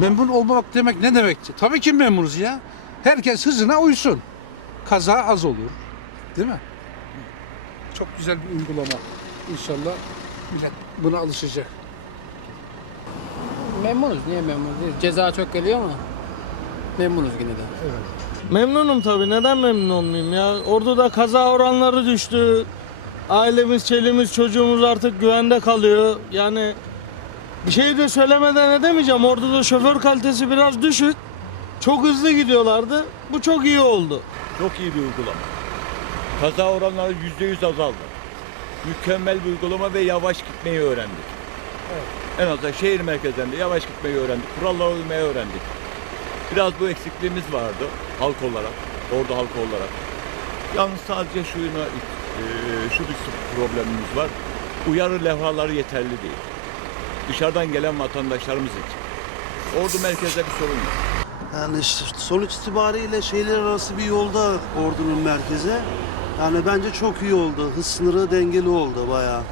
Memnun olmamak demek ne demekti? Tabii ki memnunuz ya. Herkes hızına uysun. Kaza az olur. Değil mi? Çok güzel bir uygulama. İnşallah millet buna alışacak. Memnunuz. Niye memnunuz değil? Ceza çok geliyor ama memnunuz yine de. Memnunum tabii. Neden memnun olmayayım ya? Ordu'da kaza oranları düştü. Ailemiz, çelimiz, çocuğumuz artık güvende kalıyor. Yani bir şey de söylemeden edemeyeceğim. Ordu'da şoför kalitesi biraz düşük. Çok hızlı gidiyorlardı. Bu çok iyi oldu. Çok iyi bir uygulama. Kaza oranları yüzde yüz azaldı. Mükemmel bir uygulama ve yavaş gitmeyi öğrendik. En azından şehir merkezlerinde yavaş gitmeyi öğrendik. Kurallara uymayı öğrendik. Biraz bu eksikliğimiz vardı halk olarak, orada halkı olarak. Yalnız sadece şuna, e, şu bir problemimiz var. Uyarı levhaları yeterli değil. Dışarıdan gelen vatandaşlarımız için. Ordu merkezde bir sorun yok. Yani sonuç itibariyle şehirler arası bir yolda ordunun merkeze. Yani bence çok iyi oldu. Hız sınırı dengeli oldu bayağı.